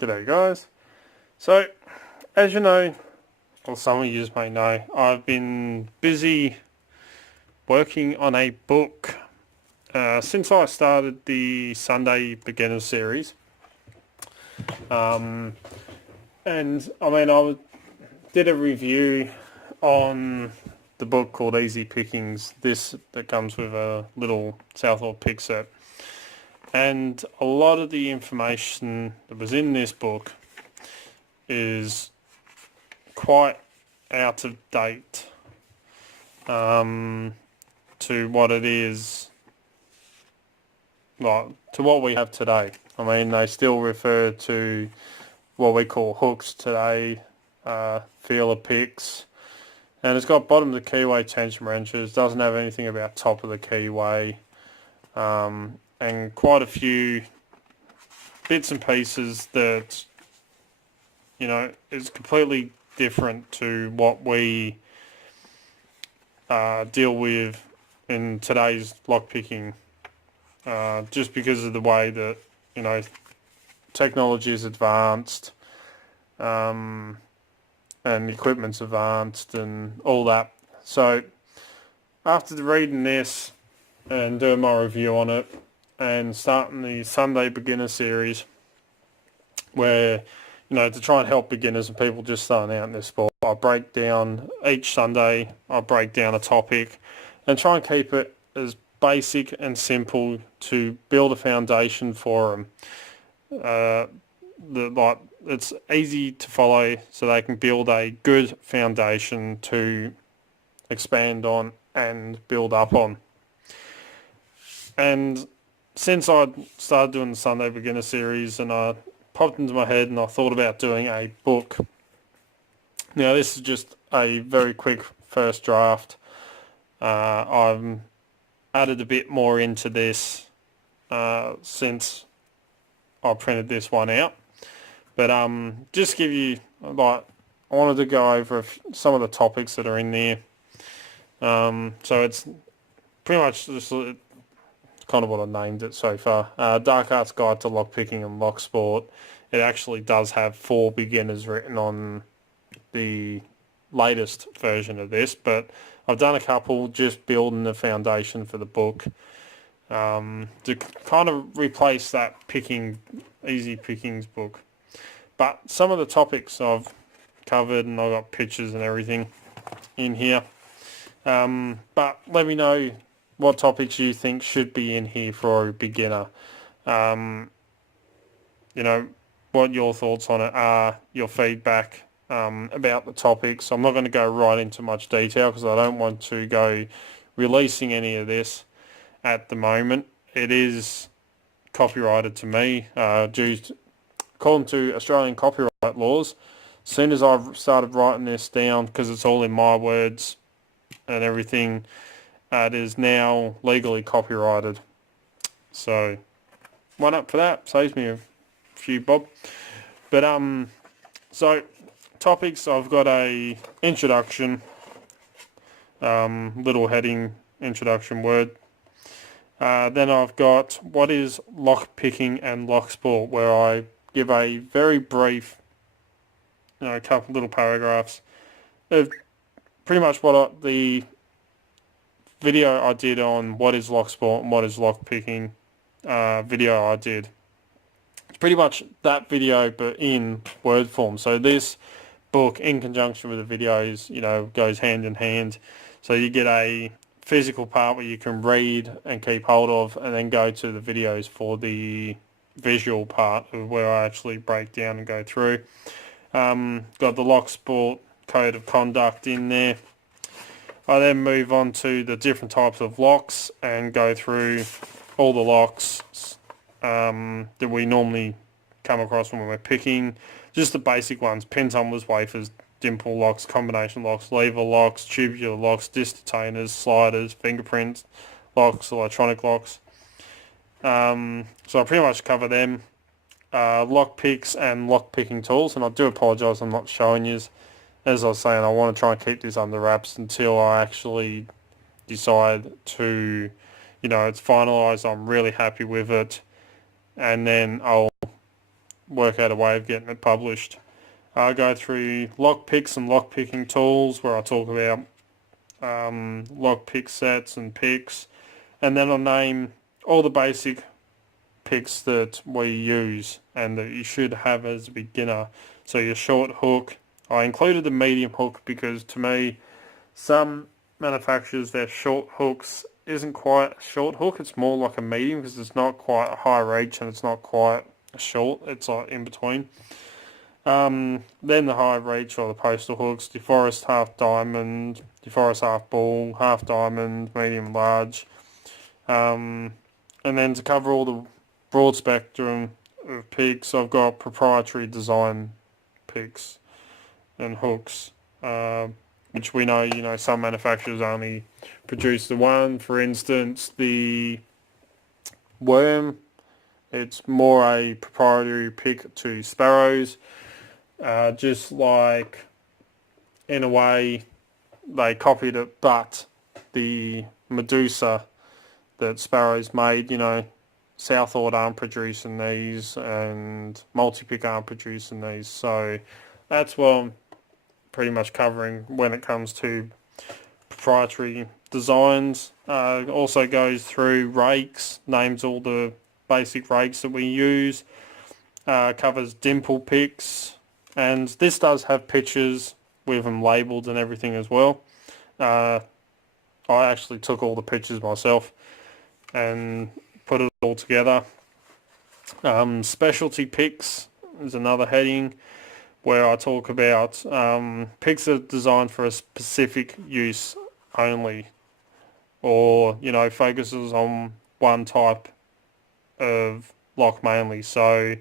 G'day guys. So, as you know, or some of you may know, I've been busy working on a book since I started the Sunday Beginner series. And I mean, did a review on the book called Easy Pickings, this that comes with a little Southall pick set. And a lot of the information that was in this book is quite out of date to what it is, like to what we have today. I mean, they still refer to what we call hooks today, feeler picks, and it's got bottom of the keyway tension wrenches, doesn't have anything about top of the keyway, and quite a few bits and pieces that, you know, is completely different to what we deal with in today's lockpicking, just because of the way that, you know, technology is advanced, and equipment's advanced and all that. So after reading this and doing my review on it and starting the Sunday Beginner series, where, you know, to try and help beginners and people just starting out in this sport, I break down each Sunday, I break down a topic and try and keep it as basic and simple to build a foundation for them. It's easy to follow so they can build a good foundation to expand on and build up on. And since I started doing the Sunday Beginner series, and I popped into my head and I thought about doing a book. Now this is just a very quick first draft. I've added a bit more into this since I printed this one out. But just give you, like, I wanted to go over some of the topics that are in there. So it's pretty much just kind of what I named it so far. Dark Arts Guide to Lockpicking and Locksport. It actually does have 4 beginners written on the latest version of this, but I've done a couple just building the foundation for the book, to kind of replace that Easy Pickings book. But some of the topics I've covered, and I've got pictures and everything in here. But let me know what topics you think should be in here for a beginner. You know, what your thoughts on it are, your feedback about the topics. I'm not going to go right into much detail because I don't want to go releasing any of this at the moment. It is copyrighted to me, according to Australian copyright laws. As soon as I've started writing this down, because it's all in my words and everything, it is now legally copyrighted. So one up for that, saves me a few bob. But so topics, I've got a introduction, little heading introduction word. Then I've got what is lockpicking and locksport, where I give a very brief, you know, a couple little paragraphs of pretty much the video I did on what is locksport and what is lockpicking. Video I did. It's pretty much that video, but in word form. So this book, in conjunction with the videos, you know, goes hand in hand. So you get a physical part where you can read and keep hold of, and then go to the videos for the visual part of where I actually break down and go through. Got the Locksport code of conduct in there. I then move on to the different types of locks and go through all the locks that we normally come across when we're picking. Just the basic ones: pin tumblers, wafers, dimple locks, combination locks, lever locks, tubular locks, disc detainers, sliders, fingerprint locks, electronic locks. So I pretty much cover them. Lock picks and lock picking tools, and I do apologise I'm not showing you. As I was saying, I want to try and keep this under wraps until I actually decide to, you know, it's finalised, I'm really happy with it, and then I'll work out a way of getting it published. I go through lock picks and lock picking tools, where I talk about lock pick sets and picks, and then I name all the basic picks that we use and that you should have as a beginner. So your short hook, I included the medium hook because to me, some manufacturers, their short hooks isn't quite a short hook, it's more like a medium because it's not quite a high reach and it's not quite a short, it's like in between. Then the high reach or the postal hooks, DeForest half diamond, DeForest half ball, half diamond, medium large. And then to cover all the broad spectrum of picks, I've got proprietary design picks and hooks, which we know, some manufacturers only produce the one. For instance, the worm, it's more a proprietary pick to sparrows, just like, in a way, they copied it, but the Medusa that sparrows made, Southord aren't producing these and Multi-Pick aren't producing these. So that's what I'm pretty much covering when it comes to proprietary designs. Also goes through rakes, names all the basic rakes that we use, covers dimple picks, and this does have pictures with them labelled and everything as well. I actually took all the pictures myself and put it all together. Specialty picks is another heading where I talk about picks that are designed for a specific use only, or focuses on one type of lock mainly. So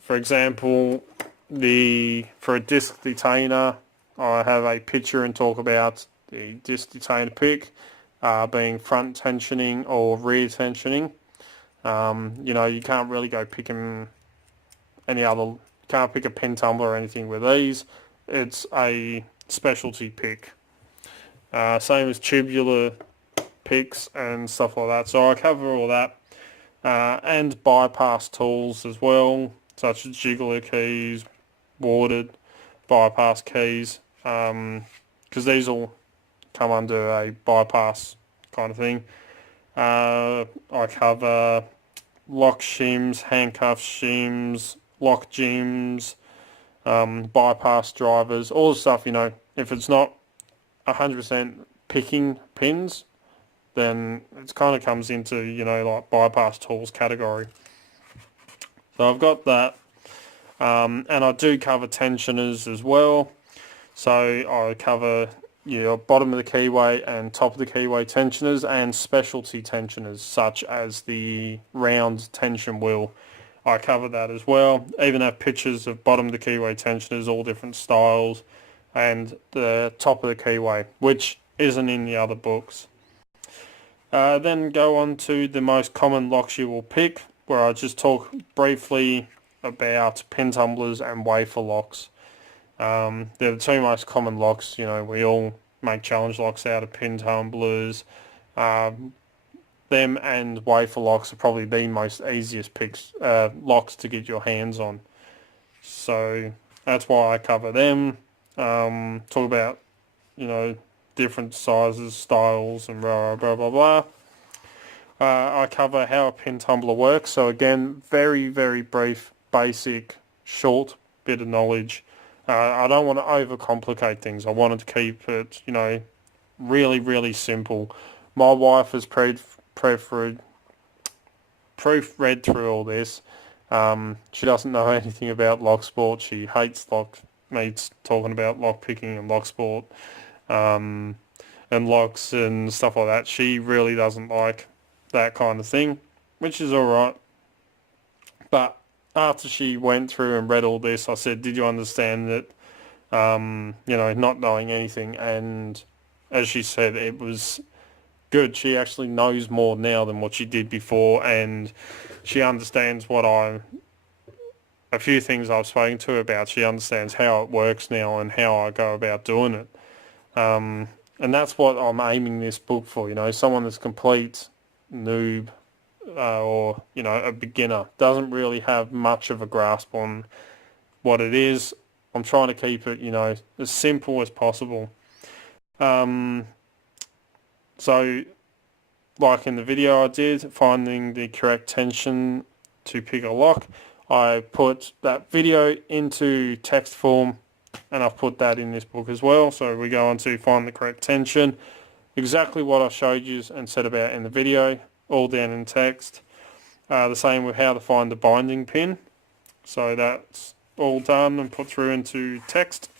for example, for a disc detainer, I have a picture and talk about the disc detainer pick being front tensioning or rear tensioning. You can't really go picking you can't pick a pin tumbler or anything with these. It's a specialty pick. Same as tubular picks and stuff like that. So I cover all that. And bypass tools as well, such as jiggler keys, warded bypass keys, because these all come under a bypass kind of thing. I cover lock shims, handcuff shims, lock jims, bypass drivers, all the stuff, if it's not 100% picking pins, then it kind of comes into, like bypass tools category. So I've got that. And I do cover tensioners as well. So I cover your bottom of the keyway and top of the keyway tensioners and specialty tensioners such as the round tension wheel. I cover that as well. Even have pictures of bottom of the keyway tensioners, all different styles, and the top of the keyway, which isn't in the other books. Then go on to the most common locks you will pick, where I just talk briefly about pin tumblers and wafer locks. They're the two most common locks. We all make challenge locks out of pin tumblers. Them and wafer locks are probably the most easiest locks to get your hands on. So that's why I cover them. Talk about, different sizes, styles, and blah, blah, blah, blah. I cover how a pin tumbler works. So again, very, very brief, basic, short bit of knowledge. I don't want to overcomplicate things. I wanted to keep it, really, really simple. My wife has proofread through all this. She doesn't know anything about Locksport. She hates me talking about lock picking and Locksport, and locks and stuff like that. She really doesn't like that kind of thing, which is alright. But after she went through and read all this, I said, did you understand that, not knowing anything? And as she said, it was good. She actually knows more now than what she did before, and she understands a few things I've spoken to her about. She understands how it works now and how I go about doing it. And that's what I'm aiming this book for, someone that's complete noob or a beginner doesn't really have much of a grasp on what it is. I'm trying to keep it as simple as possible. So like in the video I did, finding the correct tension to pick a lock, I put that video into text form, and I've put that in this book as well. So we go on to find the correct tension, exactly what I showed you and said about in the video, all down in text. The same with how to find the binding pin. So that's all done and put through into text.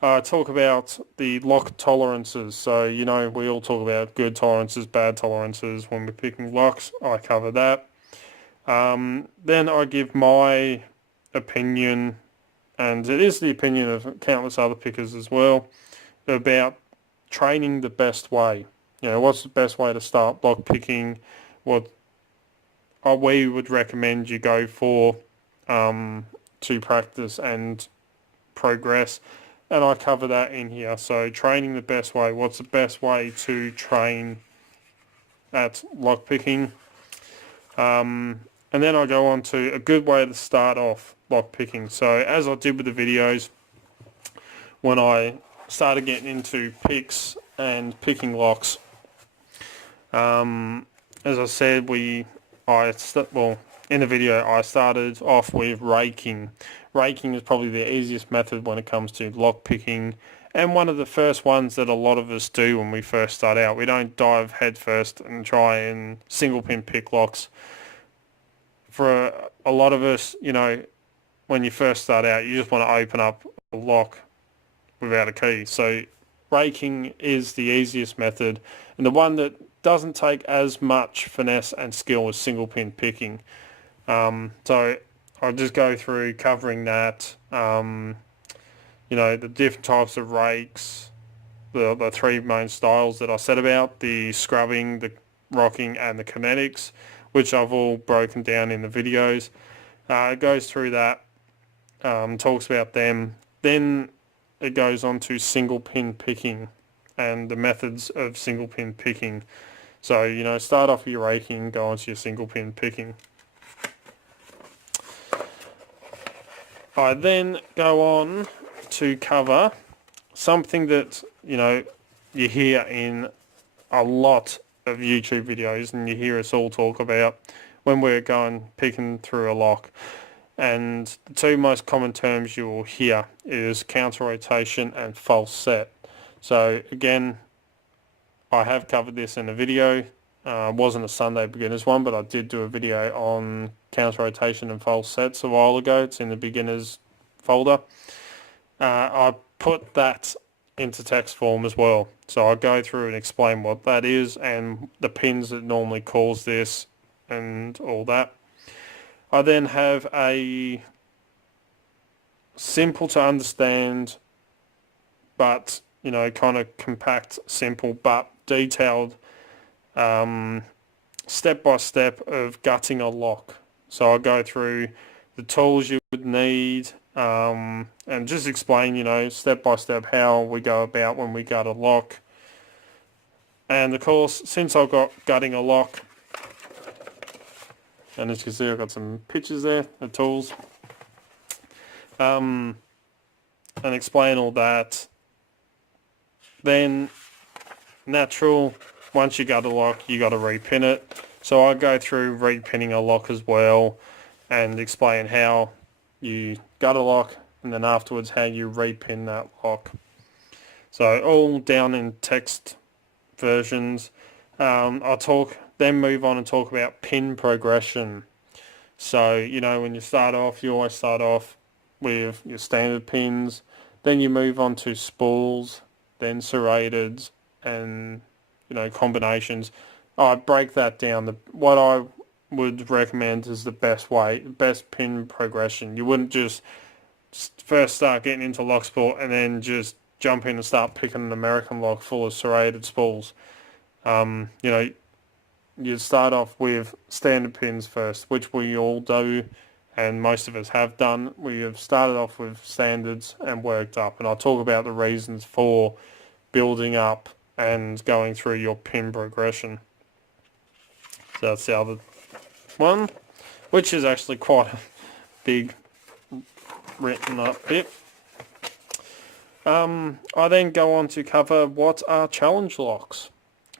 Talk about the lock tolerances. So, we all talk about good tolerances, bad tolerances when we're picking locks. I cover that. Then I give my opinion, and it is the opinion of countless other pickers as well, about training the best way. What's the best way to start lock picking? What we would recommend you go for to practice and progress. And I cover that in here. So training the best way. What's the best way to train at lockpicking? And then I go on to a good way to start off lockpicking. So as I did with the videos, when I started getting into picks and picking locks, as I said, in the video I started off with raking. Raking is probably the easiest method when it comes to lock picking, and one of the first ones that a lot of us do when we first start out. We don't dive head first and try and single pin pick locks. For a lot of us, when you first start out, you just want to open up a lock without a key. So raking is the easiest method, and the one that doesn't take as much finesse and skill as single pin picking. So I'll just go through covering that, the different types of rakes, the three main styles that I said about, the scrubbing, the rocking and the kinetics, which I've all broken down in the videos. It goes through that, talks about them. Then it goes on to single pin picking and the methods of single pin picking. So, start off with your raking, go on to your single pin picking. I then go on to cover something that, you hear in a lot of YouTube videos, and you hear us all talk about when we're going picking through a lock. And the two most common terms you will hear is counter rotation and false set. So again, I have covered this in a video. It wasn't a Sunday beginners one, but I did do a video on counter rotation and false sets a while ago. It's in the beginners folder. I put that into text form as well. So I go through and explain what that is and the pins that normally cause this and all that. I then have a simple to understand, but kind of compact, simple but detailed step by step of gutting a lock. So I go through the tools you would need, and just explain, step by step how we go about when we gut a lock. And of course, since I've got gutting a lock, and as you can see, I've got some pictures there, the tools, and explain all that. Then, natural, once you gut a lock, you got to repin it. So I go through repinning a lock as well, and explain how you gut a lock, and then afterwards how you repin that lock. So all down in text versions. I'll then move on and talk about pin progression. So, when you start off, you always start off with your standard pins, then you move on to spools, then serrateds, and, combinations. I break that down. What I would recommend is the best pin progression. You wouldn't just first start getting into Locksport and then just jump in and start picking an American lock full of serrated spools. You start off with standard pins first, which we all do, and most of us have done. We have started off with standards and worked up, and I'll talk about the reasons for building up and going through your pin progression. So that's the other one, which is actually quite a big written up bit. I then go on to cover what are challenge locks.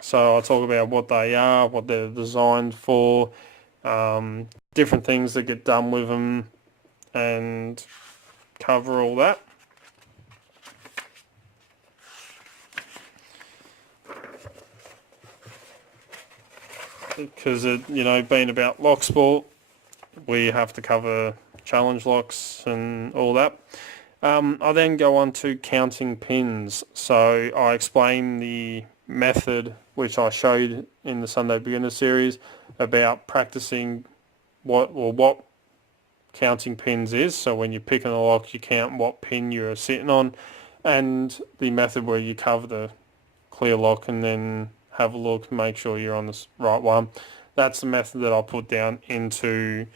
So I talk about what they are, what they're designed for, different things that get done with them, and cover all that. Because it, being about Locksport, we have to cover challenge locks and all that. I then go on to counting pins. So I explain the method which I showed in the Sunday Beginner series about practicing what counting pins is. So when you're picking a lock, you count what pin you're sitting on, and the method where you cover the clear lock and then have a look, make sure you're on the right one. That's the method that I'll put down into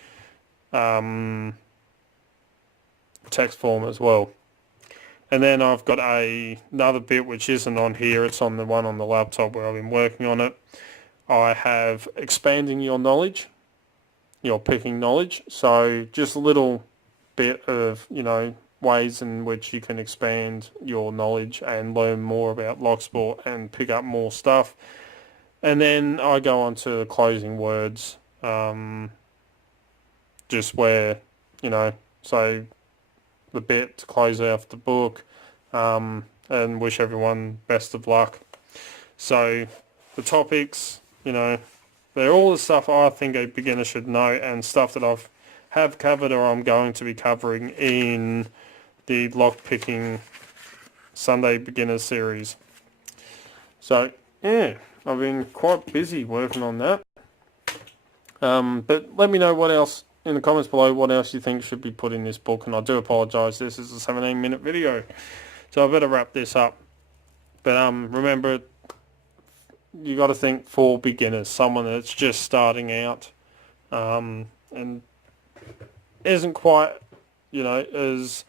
text form as well. And then I've got another bit which isn't on here, it's on the one on the laptop where I've been working on it. I have expanding your knowledge, your picking knowledge. So just a little bit of, ways in which you can expand your knowledge and learn more about Locksport and pick up more stuff. And then I go on to the closing words, just where, so the bit to close out the book, and wish everyone best of luck. So the topics, they're all the stuff I think a beginner should know, and stuff that have covered or I'm going to be covering in the lockpicking Sunday Beginner series. So yeah, I've been quite busy working on that. But let me know what else in the comments below, what else you think should be put in this book. And I do apologise, this is a 17-minute video, so I better wrap this up. But remember, you got to think for beginners, someone that's just starting out, and isn't quite, as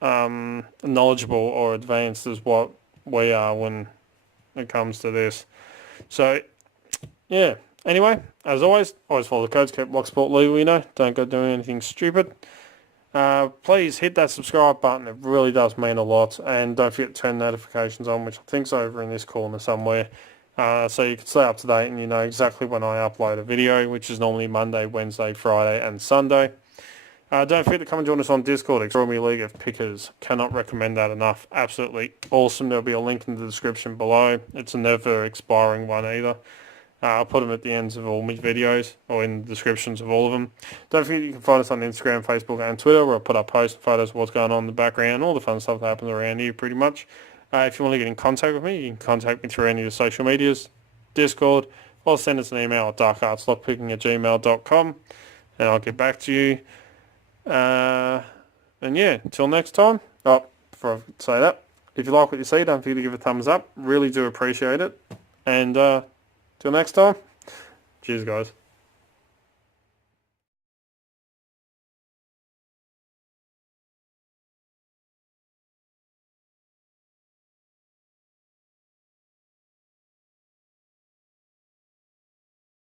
knowledgeable or advanced as what we are when it comes to this. So yeah, anyway, as always follow the codes, keep Locksport legal, don't go doing anything stupid. Please hit that subscribe button, it really does mean a lot, and don't forget to turn notifications on, which I think's over in this corner somewhere, so you can stay up to date and you know exactly when I upload a video, which is normally Monday, Wednesday, Friday and Sunday. Don't forget to come and join us on Discord, Extraordinary League of Pickers. Cannot recommend that enough. Absolutely awesome. There'll be a link in the description below. It's a never expiring one either. I'll put them at the ends of all my videos, or in the descriptions of all of them. Don't forget you can find us on Instagram, Facebook and Twitter, where I put up posts and photos of what's going on in the background, all the fun stuff that happens around here pretty much. If you want to get in contact with me, you can contact me through any of the social medias, Discord, or send us an email at darkartslockpicking@gmail.com, and I'll get back to you. And yeah, until next time. Before I say that, if you like what you see, don't forget to give a thumbs up. Really do appreciate it. And till next time, cheers guys.